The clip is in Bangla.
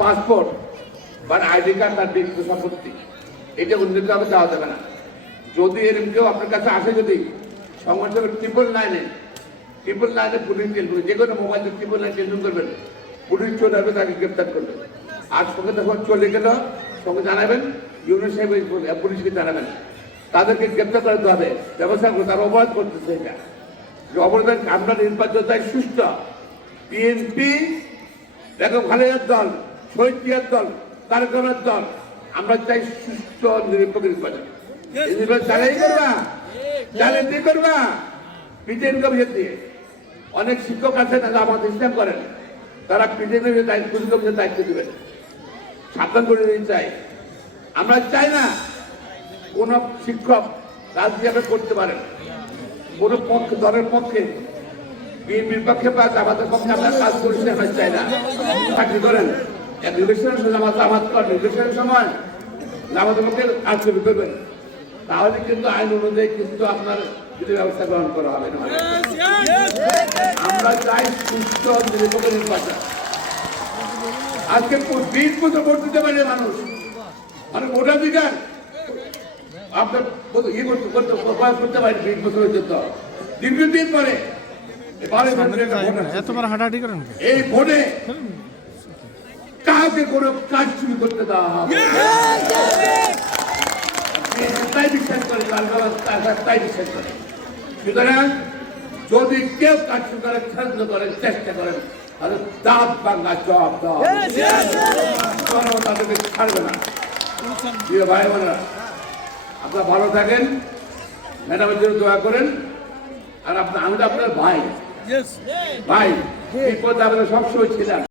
পাসপোর্ট বা আইডি কার্ড তার ব্যক্তি সম্পত্তি এটা অন্যভাবে দেওয়া যাবে না। যদি এরকম কেউ আপনার কাছে আসে, যদি সংগঠন 999 পুলিশ টেলিফোন, যে কোনো মোবাইল 999 টেলিফোন করবেন, পুলিশ চলে আসবে, তাকে গ্রেপ্তার করবে। আর সঙ্গে তখন চলে গেল, সঙ্গে জানাবেন, ইউনিয়ন সাহেব পুলিশকে জানাবেন, তাদেরকে গ্রেপ্তার করতে হবে, ব্যবস্থা করতে। তারা অপরাধ করতেছে, এটা যে অপরাধ। আমরা নির্বাচন চাই সুষ্ঠু। বিএনপি দেখো খালেদার দল, শহীদ জিয়ার দল, তারেক রহমানের দল, আমরা চাই সুষ্ঠু নিরপেক্ষ নির্বাচন। এই নির্বাচন চালাই করবা, জালিয়াতি করবা, পিটিএন কমিশন দিয়ে। অনেক শিক্ষক আছে না, জামাত ইসলাম করেন, তারা পিটিএন কমিশন দায়িত্ব দিবেন। সাবধান করে দিতে চাই। আমরা চাই না কোন শিক্ষক রাজনীতি করতে পারেন, কোন পক্ষে, দলের পক্ষে, বিএনপির পক্ষে বা জামাতের পক্ষে আমরা কাজ করছি, আমরা চাই না। চাকরি করেন, নির্বাচনের নির্বাচনের সময় জামাতের পক্ষে কাজ করবেন, তাহলে কিন্তু আইন অনুযায়ী কিন্তু আপনার ব্যবস্থা গ্রহণ করা হবে না। আমরা চাই সুস্থ নিরপেক্ষ নির্বাচন। আজকে 20 বছর ভোট দিতে পারে মানুষ, মানে ভোটাধিকার আপনার করতে পারেন 20 বছর পর্যন্ত। দীর্ঘদিন পরে এই ভোটে কাউকে কোনো কাজ শুরু করতে দেওয়া হবে, তাই বিশ্বাস করে, তাই বিশ্বাস করে। সুতরাং যদি কেউ কাজ শুরু করার চেষ্টা করেন, তাহলে দাঁত ভাঙা জবাব দেওয়া তাদেরকে ছাড়বে না। প্রিয় ভাই বোনেরা, আপনারা ভালো থাকেন, ম্যাডামের জন্য দোয়া করেন। আর আমি তো আপনার ভাই, বিপদ আপনারা সবসময় ছিলাম।